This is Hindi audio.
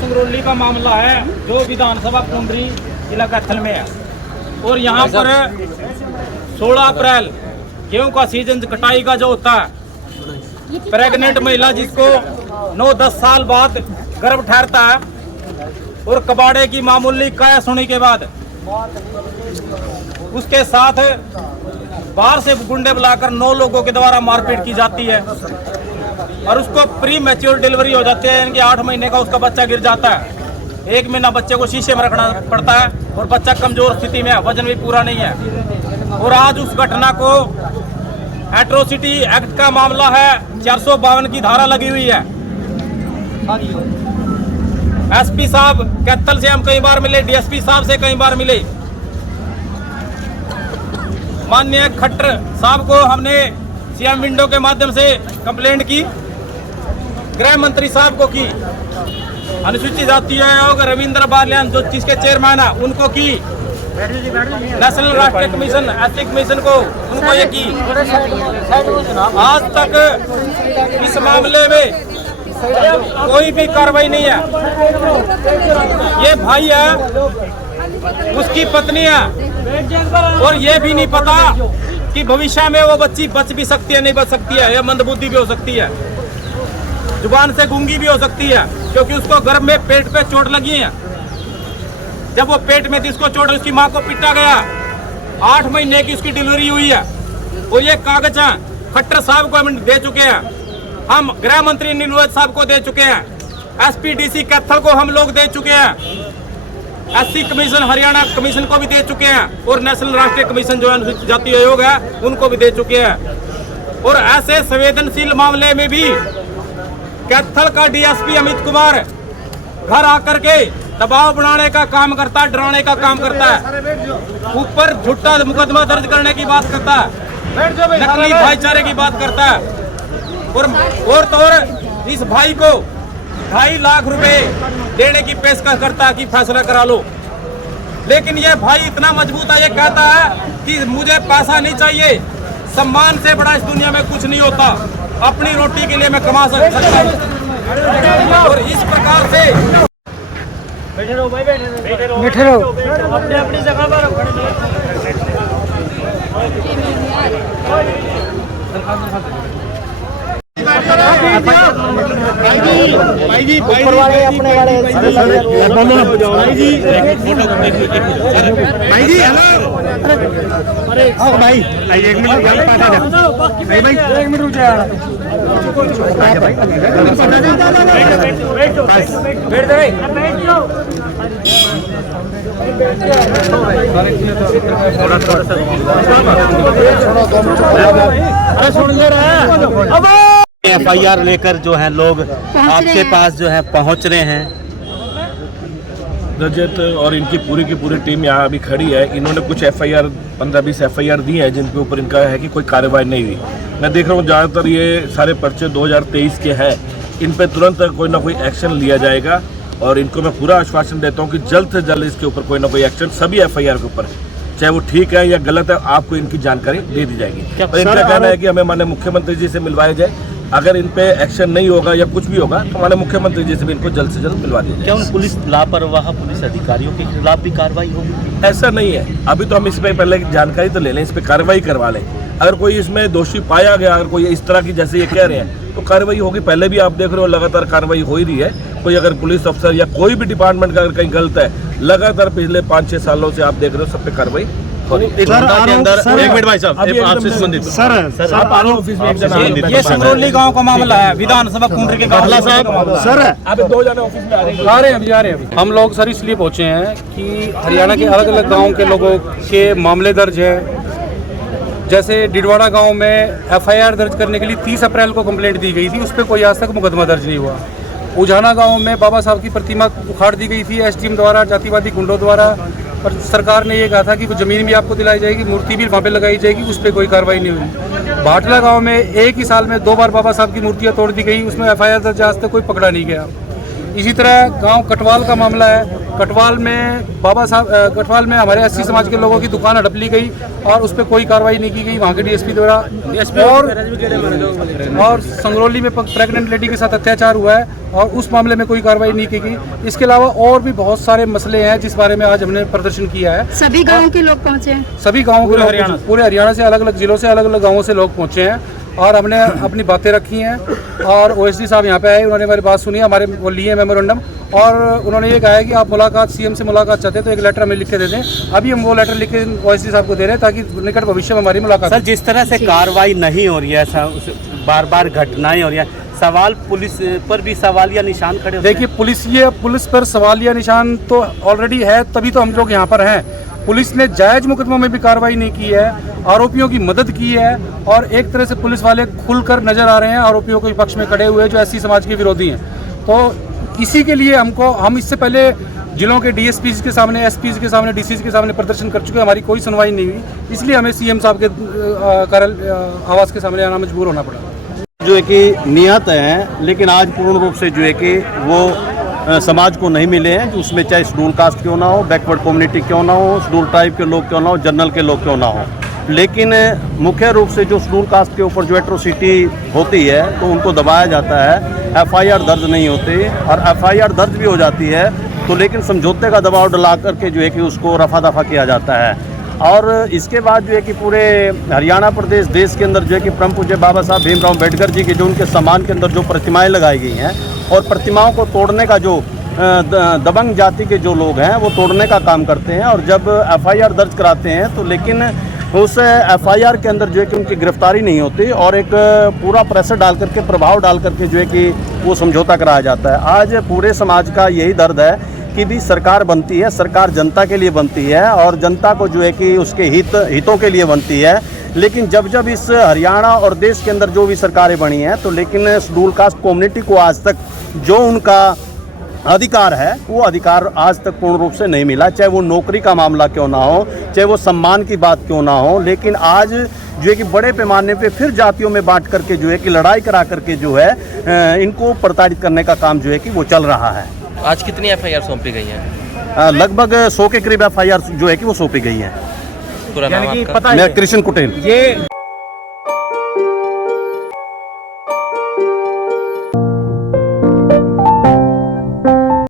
संगरौली का मामला है जो विधानसभा कुंडरी जिला कैथल में है। और यहाँ पर 16 अप्रैल गेहूं का सीजन कटाई का जो होता है, प्रेग्नेंट महिला जिसको 9-10 साल बाद गर्भ ठहरता है और कबाड़े की मामूली कया सुनी के बाद उसके साथ बाहर से गुंडे बुलाकर 9 लोगों के द्वारा मारपीट की जाती है और उसको प्री मैच्योर डिलीवरी हो जाती है, यानी कि 8 महीने का उसका बच्चा गिर जाता है। 1 महीना बच्चे को शीशे में रखना पड़ता है और बच्चा कमजोर स्थिति में है, वजन भी पूरा नहीं है। और आज उस घटना को एट्रोसिटी एक्ट का मामला है, 452 की धारा लगी हुई है। एसपी साहब कैथल से हम कई बार मिले, डीएसपी साहब से कई बार मिले, माननीय खट्टर साहब को हमने सीएम विंडो के माध्यम से कंप्लेंट की, गृह मंत्री साहब को की, अनुसूचित जाति आयोग रविंद्र बालियान जो जिसके चेयरमैन है उनको की, नेशनल राष्ट्रीय कमीशन एथिक कमीशन को उनको ये की। आज तक इस मामले में कोई भी कार्रवाई नहीं है। ये भाई है, उसकी पत्नी है और ये भी नहीं पता कि भविष्य में वो बच्ची बच भी सकती है नहीं बच सकती है, या मंदबुद्धि भी हो सकती है, जुबान से गूंगी भी हो सकती है, क्योंकि उसको गर्भ में पेट पे चोट लगी है। जब वो पेट में थी उसको चोट, उसकी मां को पीटा गया, 8 महीने की उसकी डिलीवरी हुई है। और ये कागज खट्टर साहब को हम दे चुके हैं, हम गृह मंत्री नीलवत साहब को दे चुके हैं, एसपीडीसी कैथल को हम लोग दे चुके हैं, एससी कमीशन हरियाणा कमीशन को भी दे चुके हैं और नेशनल राष्ट्रीय कमीशन जो अनुसूचित जाति आयोग है उनको भी दे चुके हैं। और ऐसे संवेदनशील मामले में भी कैथल का डीएसपी अमित कुमार घर आकर के दबाव बनाने का काम करता है, डराने का काम करता है, ऊपर झूठा मुकदमा दर्ज करने की बात करता है, नकली भाईचारे की बात करता है। और तो और इस भाई को 2.5 लाख रुपए देने की पेशकश करता है कि फैसला करा लो। लेकिन ये भाई इतना मजबूत है, ये कहता है कि मुझे पैसा नहीं चाहिए, सम्मान से बड़ा इस दुनिया में कुछ नहीं होता, अपनी रोटी के लिए मैं कमा सकता हूँ। और इस प्रकार से बैठे रहो भाई, बैठे रहो अपने अपनी जगह पर। भाई जी ऊपर वाले अपने वाले भाई जी हेलो, अरे भाई 1 मिनट भाई 1 मिनट रुक जा बैठ जाओ। अरे सुन ले रहा एफआईआर लेकर जो है लोग आपके पास जो है पहुंच रहे हैं। रजत और इनकी पूरी की पूरी टीम यहाँ अभी खड़ी है। इन्होंने कुछ एफआईआर 15-20 एफआईआर दी है जिनके ऊपर इनका है कि कोई कार्रवाई नहीं हुई। मैं देख रहा हूँ ज़्यादातर ये सारे पर्चे 2023 के हैं। इन पे तुरंत कोई ना कोई एक्शन लिया जाएगा और इनको मैं पूरा आश्वासन देता हूँ कि जल्द से जल्द इसके ऊपर कोई ना कोई एक्शन सभी एफआईआर के ऊपर, चाहे वो ठीक है या गलत है, आपको इनकी जानकारी दे दी जाएगी। और इनका कहना है कि हमें माननीय मुख्यमंत्री जी से मिलवाया जाए, अगर इन पे एक्शन नहीं होगा या कुछ भी होगा तो हमारे मुख्यमंत्री जी से भी इनको जल्द से जल्द मिलवा दिया जाए। क्या उन पुलिस लापरवाह पुलिस अधिकारियों के खिलाफ भी कार्रवाई होगी? ऐसा नहीं है, अभी तो हम इस पे पहले जानकारी तो ले लें, इस पे कार्रवाई करवा लें। अगर कोई इसमें दोषी पाया गया, अगर कोई इस तरह की जैसे ये कह रहे हैं तो कार्रवाई होगी। पहले भी आप देख रहे हो लगातार कार्रवाई हो ही रही है। कोई अगर पुलिस अफसर या कोई भी डिपार्टमेंट का अगर कहीं गलत है, लगातार पिछले 5-6 सालों से आप देख रहे हो सब पे कार्रवाई। एक मिनट भाई साहब, आपसे संबंधित सर आप ऑफिस में ये संगरौली गांव का मामला है, विधानसभा कुंडरी के गांव साहब। सर अभी 2 जने ऑफिस में आ रहे हैं। हम लोग सर इसलिए पहुंचे हैं कि हरियाणा के अलग अलग गाँव के लोगों के मामले दर्ज है। जैसे डिडवाड़ा गांव में एफआईआर दर्ज करने के लिए 30 अप्रैल को कंप्लेंट दी गई थी, उस पर कोई आज तक मुकदमा दर्ज नहीं हुआ। उजाना गांव में बाबा साहब की प्रतिमा उखाड़ दी गई थी एसडीएम द्वारा, जातिवादी गुंडों द्वारा, और सरकार ने ये कहा था कि कुछ ज़मीन भी आपको दिलाई जाएगी, मूर्ति भी वहाँ पे लगाई जाएगी, उस पर कोई कार्रवाई नहीं हुई। भाटला गांव में एक ही साल में 2 बार बाबा साहब की मूर्तियाँ तोड़ दी गई, उसमें एफआईआर दर्ज आज तक कोई पकड़ा नहीं गया। इसी तरह गांव कटवाल का मामला है। कटवाल में हमारे एससी समाज के लोगों की दुकान हड़प ली गई और उस पर कोई कार्रवाई नहीं की गई वहाँ के डीएसपी द्वारा। और संगरौली में प्रेग्नेंट लेडी के साथ अत्याचार हुआ है और उस मामले में कोई कार्रवाई नहीं की गई। इसके अलावा और भी बहुत सारे मसले हैं जिस बारे में आज हमने प्रदर्शन किया है। सभी गाँव के लोग पहुँचे हैं, सभी गाँवों के पूरे हरियाणा से अलग अलग जिलों से अलग अलग गाँवों से लोग पहुँचे हैं और हमने अपनी बातें रखी हैं। और ओएसडी साहब यहाँ पे आए, उन्होंने हमारी बात सुनी, हमारे वो लिए मेमोरेंडम और उन्होंने ये कहा है कि आप मुलाकात सीएम से मुलाकात चाहते हैं तो एक लेटर हमें लिख के दे दें। अभी हम वो लेटर लिख के ओएसडी साहब को दे रहे हैं ताकि निकट भविष्य में हमारी मुलाकात। सर, जिस तरह से कार्रवाई नहीं हो रही है, बार बार घटनाएं हो रही है, सवाल पुलिस पर भी सवालिया निशान खड़े होते हैं। देखिए, पुलिस पर सवालिया निशान तो ऑलरेडी है, तभी तो हम लोग यहाँ पर हैं। पुलिस ने जायज मुकदमों में भी कार्रवाई नहीं की है, आरोपियों की मदद की है और एक तरह से पुलिस वाले खुलकर नजर आ रहे हैं आरोपियों के पक्ष में खड़े हुए जो एससी समाज के विरोधी हैं। तो इसी के लिए हम इससे पहले जिलों के डीएसपी के सामने, एसपी के सामने, डीसी के सामने प्रदर्शन कर चुके हैं, हमारी कोई सुनवाई नहीं हुई, इसलिए हमें सीएम साहब के आवास के सामने आना मजबूर होना पड़ा। जो है कि नियत हैं लेकिन आज पूर्ण रूप से जो है कि वो समाज को नहीं मिले हैं, उसमें चाहे शेड्यूल कास्ट क्यों ना हो, बैकवर्ड कम्युनिटी क्यों ना हो, शेड्यूल ट्राइब के लोग क्यों ना हो, जनरल के लोग क्यों ना हो, लेकिन मुख्य रूप से जो शेड्यूल कास्ट के ऊपर जो एट्रोसिटी होती है तो उनको दबाया जाता है। एफआईआर दर्ज नहीं होती और एफआईआर दर्ज भी हो जाती है तो लेकिन समझौते का दबाव डला करके जो है कि उसको रफा दफा किया जाता है। और इसके बाद जो है कि पूरे हरियाणा प्रदेश देश के अंदर जो है कि परम पूज्य बाबा साहब भीमराव अम्बेडकर जी की जो उनके सम्मान के अंदर जो प्रतिमाएं लगाई गई हैं और प्रतिमाओं को तोड़ने का जो दबंग जाति के जो लोग हैं वो तोड़ने का काम करते हैं और जब एफआईआर दर्ज कराते हैं तो लेकिन उस एफआईआर के अंदर जो है कि उनकी गिरफ्तारी नहीं होती और एक पूरा प्रेशर डाल करके, प्रभाव डाल करके जो है कि वो समझौता कराया जाता है। आज पूरे समाज का यही दर्द है कि भी सरकार बनती है, सरकार जनता के लिए बनती है और जनता को जो है कि उसके हितों के लिए बनती है, लेकिन जब इस हरियाणा और देश के अंदर जो भी सरकारें बनी हैं तो लेकिन शेड्यूल कास्ट कम्युनिटी को आज तक जो उनका अधिकार है वो अधिकार आज तक पूर्ण रूप से नहीं मिला, चाहे वो नौकरी का मामला क्यों ना हो, चाहे वो सम्मान की बात क्यों ना हो। लेकिन आज जो है कि बड़े पैमाने पे फिर जातियों में बांट करके जो है कि लड़ाई करा करके जो है इनको प्रताड़ित करने का काम जो है कि वो चल रहा है। आज कितनी एफआईआर सौंपी गई हैं? लगभग 100 के करीब एफआईआर जो है कि वो सौंपी गई है। पूरा नाम आपका? मैं कृष्ण कुटेल। ये